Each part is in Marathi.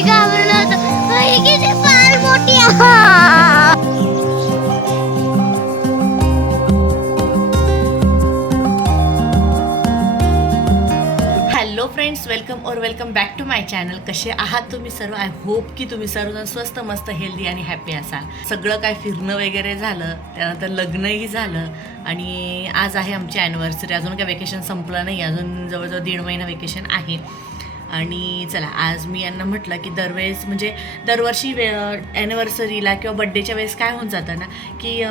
मी घाबरलो होतो. ही किती फार मोठी आहे. Hello friends, welcome back to my channel. कसे आहात तुम्ही सर्व? आय होप की तुम्ही सर्वजण स्वस्त मस्त हेल्दी आणि हॅपी असाल. सगळं काय फिरणं वगैरे झालं, त्यानंतर लग्नही झालं आणि आज आहे आमची ॲनिव्हर्सरी. अजून काय वेकेशन संपलं नाही, अजून जवळजवळ 1.5 महिना वेकेशन आहे. आणि चला, आज मी यांना म्हटलं की दरवेळेस म्हणजे दरवर्षी ॲनिव्हर्सरीला किंवा बड्डेच्या वेळेस काय होऊन जातं ना की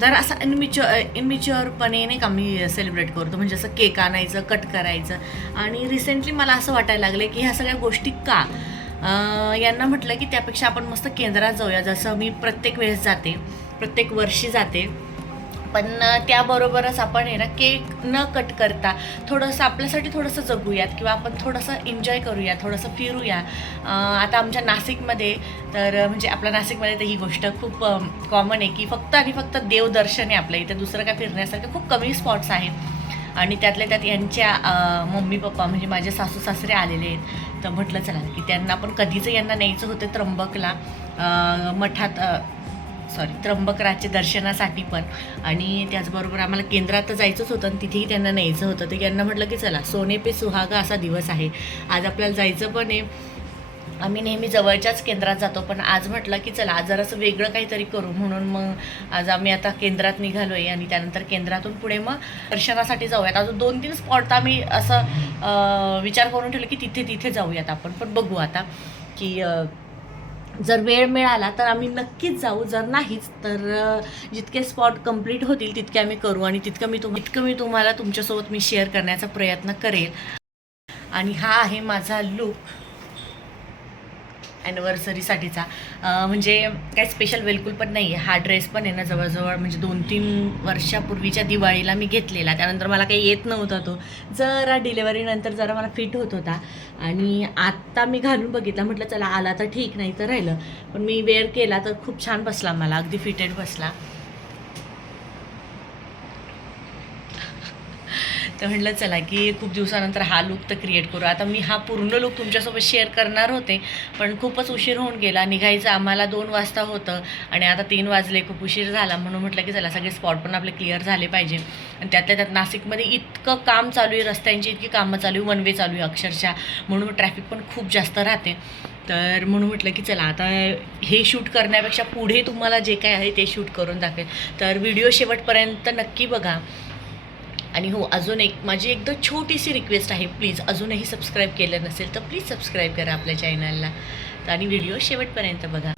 जर असं इनमिच्युअरपणे नाही का मी सेलिब्रेट करतो. म्हणजे असं केक आणायचं, कट करायचं. आणि रिसेंटली मला असं वाटायला लागलं की ह्या सगळ्या गोष्टी का यांना म्हटलं की त्यापेक्षा आपण मस्त केंद्रात जाऊया, जसं मी प्रत्येक वेळेस जाते, प्रत्येक वर्षी जाते. पण त्याबरोबरच आपण आहे ना केक न कट करता थोडंसं आपल्यासाठी थोडंसं जगूयात किंवा आपण थोडंसं एन्जॉय करूया, थोडंसं फिरूया. आता आमच्या नाशिकमध्ये तर म्हणजे आपल्या नाशिकमध्ये तर ही गोष्ट खूप कॉमन आहे की फक्त आणि फक्त देवदर्शन आहे आपल्या इथे. दुसरं काय फिरण्यासारखं खूप कमी स्पॉट्स आहेत. आणि त्यातल्या त्यात यांच्या मम्मी पप्पा म्हणजे माझे सासू सासरे आलेले आहेत. तर म्हटलं चला की त्यांना पण कधीच यांना न्यायचं होतं त्र्यंबकला, मठात त्र्यंबकराजच्या दर्शनासाठी पण. आणि त्याचबरोबर आम्हाला केंद्रात जायचंच होतं आणि तिथेही त्यांना न्यायचं होतं. तर यांना म्हटलं की चला, सोने पे सुहागा असा दिवस आहे, आज आपल्याला जायचं पण आहे. आम्ही नेहमी जवळच्याच केंद्रात जातो, पण आज म्हटलं की चला आज जरासं वेगळं काहीतरी करू, म्हणून मग आज आम्ही आता केंद्रात निघालो आहे. आणि त्यानंतर केंद्रातून पुढे मग दर्शनासाठी जाऊयात. अजून 2-3 स्पॉट आम्ही असं विचार करून ठेवलं की तिथे जाऊयात आपण. पण बघू आता की जर वेळ मिळाला तर आम्ही नक्कीच जाऊ, जर नाहीच तर जितके स्पॉट कंप्लीट होतील तितके आम्ही करू आणि तितकं मी तुम्हाला तुमच्यासोबत मी शेअर करण्याचा प्रयत्न करेल. आणि हा आहे माझा लूक ॲनिव्हर्सरीसाठीचा. म्हणजे काही स्पेशल बिलकुल पण नाही आहे. हा ड्रेस पण आहे ना जवळजवळ म्हणजे 2-3 वर्षापूर्वीच्या दिवाळीला मी घेतलेला. त्यानंतर मला काही येत नव्हता, तो जरा डिलेवरीनंतर जरा मला फिट होत होता. आणि आत्ता मी घालून बघितला, म्हटलं चला आला तर ठीक, नाही तर राहिलं. पण मी वेअर केला तर खूप छान बसला, मला अगदी फिटेड बसला. तर म्हटलं चला की खूप दिवसानंतर हा लूक तर क्रिएट करू. आता मी हा पूर्ण लूक तुमच्यासोबत शेअर करणार होते, पण खूपच उशीर होऊन गेला. निघायचं आम्हाला 2 वाजता होतं आणि आता 3 वाजले, खूप उशीर झाला. म्हणून म्हटलं की चला सगळे स्पॉट पण आपले क्लिअर झाले पाहिजे. आणि त्यातल्या त्यात नाशिकमध्ये इतकं काम चालू आहे, रस्त्यांची इतकी कामं चालू आहे, वन वे चालू आहे अक्षरशः, म्हणून ट्रॅफिक पण खूप जास्त राहते. तर म्हणून म्हटलं की चला आता हे शूट करण्यापेक्षा पुढे तुम्हाला जे काय आहे ते शूट करून दाखवेल. तर व्हिडिओ शेवटपर्यंत नक्की बघा. आणि हो, अजून एक माझी एकदम छोटीशी रिक्वेस्ट आहे, प्लीज अजूनही सबस्क्राईब केलं नसेल तर प्लीज सबस्क्राईब करा आपल्या चॅनलला. आणि व्हिडिओ शेवटपर्यंत बघा.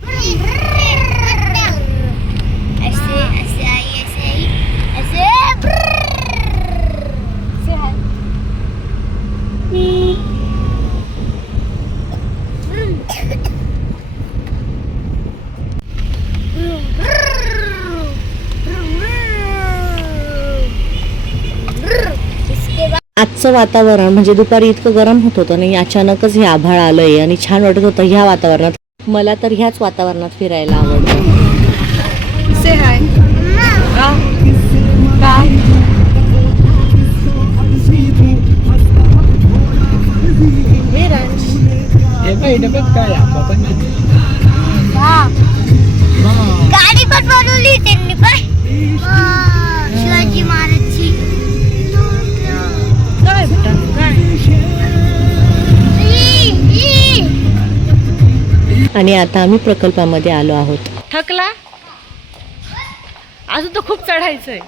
आजचं वातावरण म्हणजे दुपारी इतकं गरम होत होतं आणि अचानकच हे आभाळ आलंय आणि छान वाटत होतं ह्या वातावरणात. मला तर ह्याच वातावरणात फिरायला आवडतं. से हाय गाडी पण बनवली त्यांनी पण शिवाजी महाराजची. काय बेटा काय? आणि आता आम्ही प्रकल्पामध्ये आलो आहोत. थकला? अजून तर खूप चढायचंय.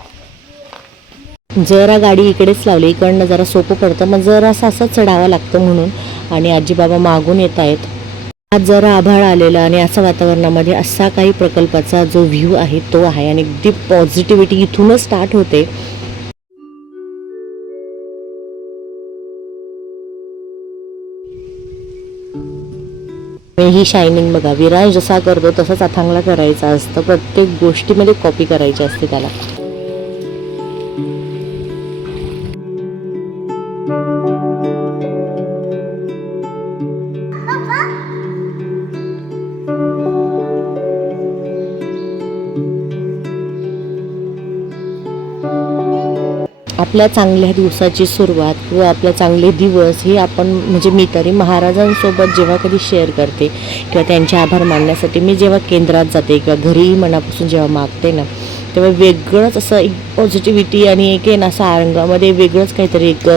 जरा गाडी इकडेच लावली, इकडनं जरा सोपं पडतं, मग जरा असं चढावं लागतं म्हणून. आणि आजी बाबा मागून येत आहेत. आज जरा आभाळ आलेलं आणि असं वातावरणामध्ये असा काही प्रकल्पाचा जो व्ह्यू आहे तो आहे आणि अगदी पॉझिटिव्हिटी इथूनच स्टार्ट होते. ही शायनिंग बघा, विराज जसा करतो तसंच अथांगला करायचं असतं, प्रत्येक गोष्टीमध्ये कॉपी करायची असते त्याला. आपल्या चांगल्या दिवसाची सुरुवात किंवा आपले चांगले दिवस हे आपण म्हणजे मी तरी महाराजांसोबत जेव्हा कधी शेअर करते किंवा त्यांचे आभार मानण्यासाठी मी जेव्हा केंद्रात जाते किंवा घरीही मनापासून जेव्हा मागते ना, तेव्हा वेगळंच असं एक पॉझिटिव्हिटी आणि एक आहे ना असं अंगामध्ये वेगळंच काहीतरी एक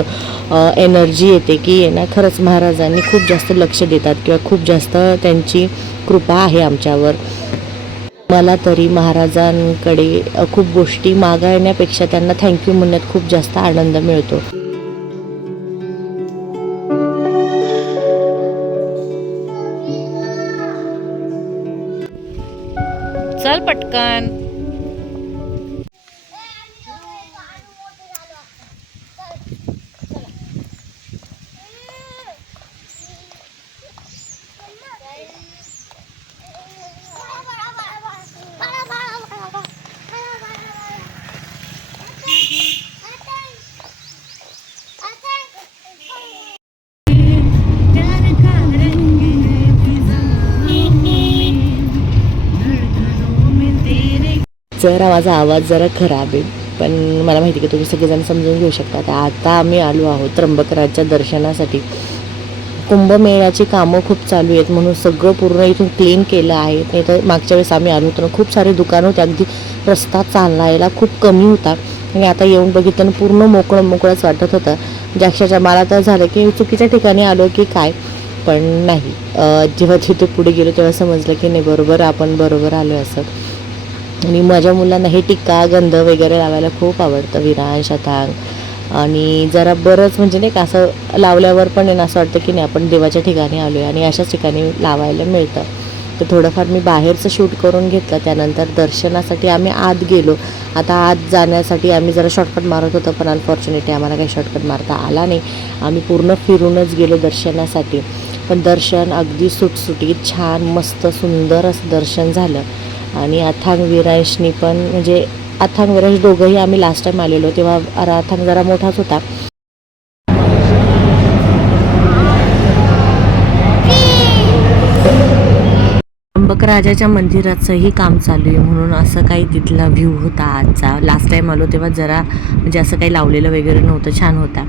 एनर्जी येते की आहे ना खरंच महाराजांनी खूप जास्त लक्ष देतात किंवा खूप जास्त त्यांची कृपा आहे आमच्यावर. मला तरी महाराजांकडे खूप गोष्टी मागण्यापेक्षा त्यांना थँक्यू म्हणण्यात खूप जास्त आनंद मिळतो. चल पटकन. जरा माझा आवाज जरा खराब आहे, पण मला माहिती की तुम्ही सगळेजण समजून घेऊ शकता. तर आता आम्ही आलो आहोत त्र्यंबकराजच्या दर्शनासाठी. कुंभमेळ्याची कामं खूप चालू आहेत म्हणून सगळं पूर्ण इथून क्लीन केलं आहे. नाही तर मागच्या वेळेस आम्ही आलो होतो ना, खूप सारे दुकानं होते, अगदी रस्ता चालायला खूप कमी होता. आणि आता येऊन बघितलं पूर्ण मोकळंच वाटत होतं. म्हणजे अक्षरशः मला तर झालं की चुकीच्या ठिकाणी आलो की काय, पण नाही. जेव्हा तिथे पुढे गेलो तेव्हा समजलं की नाही, आपण बरोबर आलो असं. आणि माझ्या मुलांना हे टिक्का गंध वगैरे लावायला खूप आवडतं, विरांश अथांग. आणि जरा बरंच म्हणजे नाही का असं लावल्यावर पण आहे ना असं वाटतं की नाही आपण देवाच्या ठिकाणी आलो आहे आणि अशाच ठिकाणी लावायला मिळतं. तर थोडंफार मी बाहेरचं शूट करून घेतलं. त्यानंतर दर्शनासाठी आम्ही आत गेलो. आता आत जाण्यासाठी आम्ही जरा शॉर्टकट मारत होतो, पण अनफॉर्च्युनेटली आम्हाला काही शॉर्टकट मारता आला नाही. आम्ही पूर्ण फिरूनच गेलो दर्शनासाठी. पण दर्शन अगदी सुटसुटीत छान मस्त सुंदर असं दर्शन झालं. आणि अथांग विरांशनी पण म्हणजे अथांग विरांश दोघंही आम्ही लास्ट टाईम आलेलो तेव्हा अथांग जरा मोठाच होता. त्र्यंबकराजाच्या मंदिराचंही काम चालू आहे म्हणून असं काही तिथला व्ह्यू होता आजचा. लास्ट टाईम आलो तेव्हा जरा म्हणजे असं काही लावलेलं वगैरे नव्हतं, छान होता.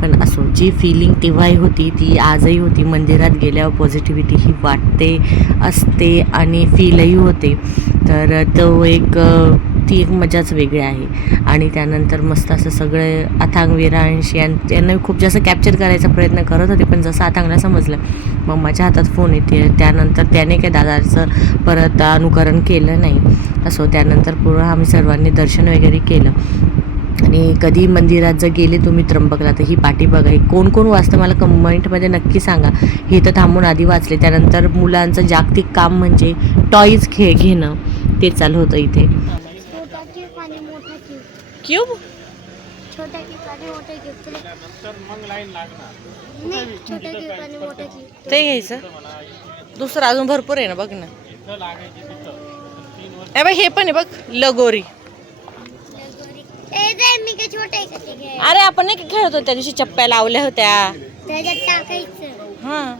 पण असो, जी फिलिंग तेव्हाही होती ती आजही होती. मंदिरात गेल्यावर पॉझिटिव्हिटी ही वाटते असते आणि फीलही होते. तर तो ती एक मजाच वेगळी आहे. आणि त्यानंतर मस्त असं सगळे अथांग विरांश यांना खूप जास्त कॅप्चर करायचा प्रयत्न करत होते, पण जसं अथांगला समजलं मम्माच्या हातात फोन येते त्यानंतर त्याने काय दादाचं परत अनुकरण केलं नाही. असो, त्यानंतर पूर्ण आम्ही सर्वांनी दर्शन वगैरे केलं. आणि कधी मंदिरात जर गेले तुम्ही त्र्यंबकला तर ही पाटी बघा. हे कोण कोण वाचतं मला कमेंटमध्ये नक्की सांगा. हे तर थांबून आधी वाचले. त्यानंतर मुलांचं जागतिक काम म्हणजे टॉईज घेणं ते चालू होतं इथे. क्यूब छोटा क्यूब आणि मोठा क्यूब. नंतर मग लाईन लागणार. नाही, छोटा क्यूब आणि मोठा क्यूब ते घ्यायचं. दुसरं अजून भरपूर आहे ना, बघ ना. ए बघ, हे पण आहे बघ, लगोरी. मी काय छोटा आहे का ते घ्यायला? अरे आपण नाही का खेळत होतो त्या दिवशी, चप्प्या लावल्या होत्या. त्याच्यात टाकायचं. हा,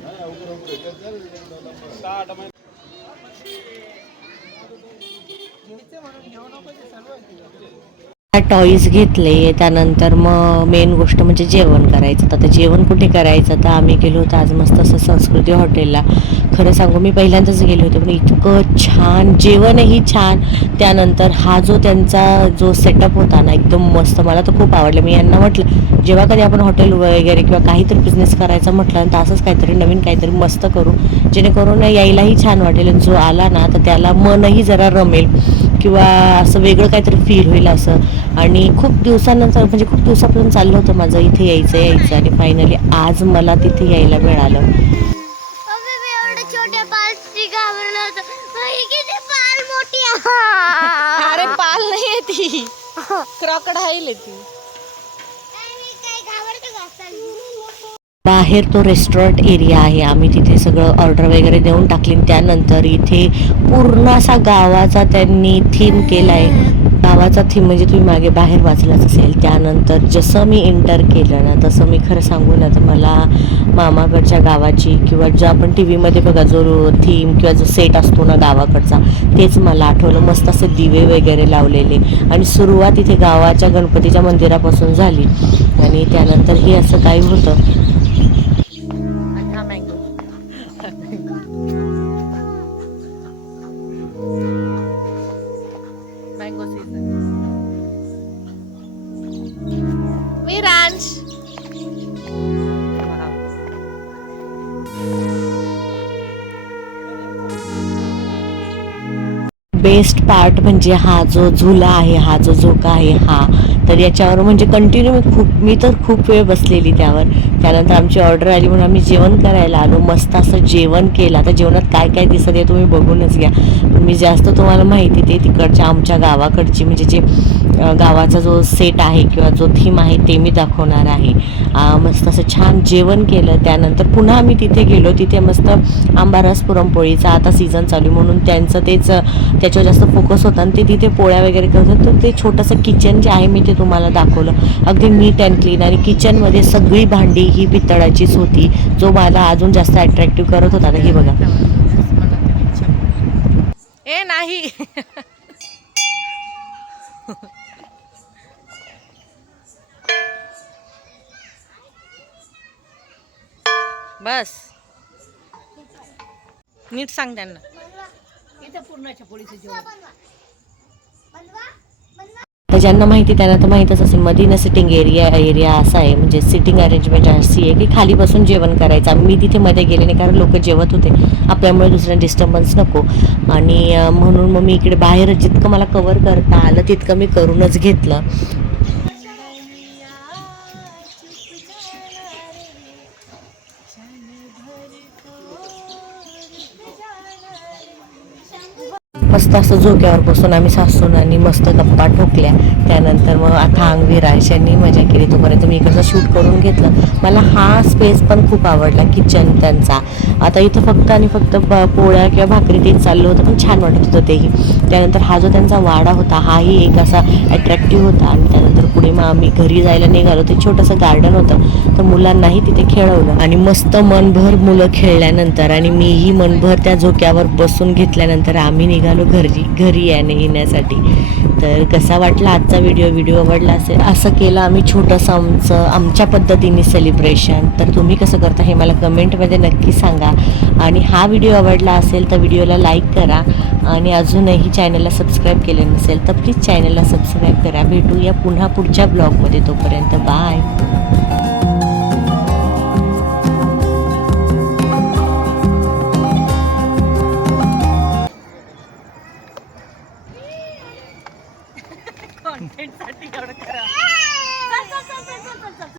टॉईज घेतले. त्यानंतर मग मेन गोष्ट म्हणजे जेवण करायचं. तर आता जेवण कुठे करायचं, तर आम्ही गेलो होतो आज मस्त असं संस्कृती हॉटेलला. खरं सांगू मी पहिल्यांदाच गेले होते, पण इतकं छान जेवणही छान. त्यानंतर हा जो त्यांचा जो सेटअप होता ना एकदम मस्त, मला तर खूप आवडलं. मी यांना म्हटलं जेव्हा कधी आपण हॉटेल वगैरे किंवा काहीतरी बिझनेस करायचं म्हटलं तर असंच काहीतरी नवीन काहीतरी मस्त करू, जेणेकरून यायलाही छान वाटेल. जो आला ना तर त्याला मनही जरा रमेल किंवा असं वेगळं काहीतरी फील होईल असं. आणि खूप दिवसानंतर म्हणजे खूप दिवसापासून चाललं होतं माझं इथे यायचं आणि फायनली आज मला तिथे यायला मिळालं. छोट्या पालची घाबरलं होतं. किती पाल मोठी. अरे पाल नाही आहे ती, क्रॉकडाईल आहे ती. काय घाबरतो का? बाहेर तो रेस्टॉरंट एरिया आहे. आम्ही तिथे सगळं ऑर्डर वगैरे देऊन टाकली. त्यानंतर इथे पूर्ण असा गावाचा त्यांनी थीम केला आहे. गावाचा थीम म्हणजे तुम्ही मागे बाहेर वाचलाच असेल. त्यानंतर जसं मी एंटर केलं ना तसं मी खरं सांगू ना तर मला मामाकडच्या गावाची किंवा जो आपण टी व्हीमध्ये बघा जो थीम किंवा जो सेट असतो ना गावाकडचा तेच मला आठवलं. मस्त असे दिवे वगैरे लावलेले आणि सुरुवात इथे गावाच्या गणपतीच्या मंदिरापासून झाली आणि त्यानंतर हे असं काही होतं. Mango season. Viraansh best part म्हणजे हा जो झुला आहे, हा जो झोका आहे हा, तर याच्यावर म्हणजे कंटिन्यू मी तर खूप वेळ बसलेली त्यावर. त्यानंतर आमची ऑर्डर आली म्हणून आम्ही जेवण करायला आलो. मस्त असं जेवण केलं. आता जेवणात काय काय दिसत आहे तुम्ही बघूनच घ्या. मी जास्त तुम्हाला माहिती ते तिकडच्या आमच्या गावाकडची म्हणजे जे गावाचा जो सेट आहे किंवा जो थीम आहे ते मी दाखवणार आहे. मस्त असं छान जेवण केलं. त्यानंतर पुन्हा आम्ही तिथे गेलो. तिथे मस्त आंबारस पुरणपोळीचा आता सीझन चालू म्हणून त्यांचं त्याच्यावर जास्त फोकस होता आणि ते तिथे पोळ्या वगैरे करतात. तर ते छोटंसं किचन जे आहे मी ते तुम्हाला दाखवलं. अगदी नीट अँड क्लीन आणि किचनमध्ये सगळी भांडी ही पितळाचीच होती, जो मला अजून जास्त अट्रॅक्टिव्ह करत होता. हे बघा. ए नाही बस नीट सांग त्यांना. तर ज्यांना माहिती त्यांना तर माहीतच असेल. मधीन सिटिंग एरिया असा आहे म्हणजे सिटिंग अरेंजमेंट अशी आहे की खाली बसून जेवण करायचं. मी तिथे मध्ये गेले नाही कारण लोक जेवत होते, आपल्यामुळे दुसरं डिस्टर्बन्स नको आणि म्हणून मग मी इकडे बाहेर जितकं मला कव्हर करता आलं तितकं मी करूनच घेतलं. मस्त असं झोक्यावर बसून आम्ही सासून आणि मस्त गप्पा ठोकल्या. त्यानंतर मग थांग विरांश यांनी मजा केली. तोपर्यंत मी इकडचं शूट करून घेतलं. मला हा स्पेस पण खूप आवडला किचन त्यांचा. आता इथं फक्त आणि फक्त पोळ्या किंवा भाकरी तेच चाललं होतं पण छान वाटत होतं तेही. त्यानंतर हा जो त्यांचा वाडा होता हाही एक असा अट्रॅक्टिव्ह होता आणि त्यानंतर पुढे मग आम्ही घरी जायला निघालो. ते छोटंसं गार्डन होतं तर मुलांनाही तिथे खेळवलं आणि मस्त मनभर मुलं खेळल्यानंतर आणि मीही मनभर त्या झोक्यावर बसून घेतल्यानंतर आम्ही निघालो घरी येण्यासाठी. तर कसा वाटला आजचा व्हिडिओ आवडला असेल. असं केलं आम्ही छोटंसं आमच्या पद्धतीने सेलिब्रेशन. तर तुम्ही कसं करता हे मला कमेंटमध्ये नक्की सांगा आणि हा व्हिडिओ आवडला असेल तर व्हिडिओला लाईक करा आणि अजूनही चॅनलला सबस्क्राईब केले नसेल तर प्लीज चॅनलला सबस्क्राईब करा. भेटूया पुन्हा पुढच्या ब्लॉगमध्ये. तोपर्यंत बाय.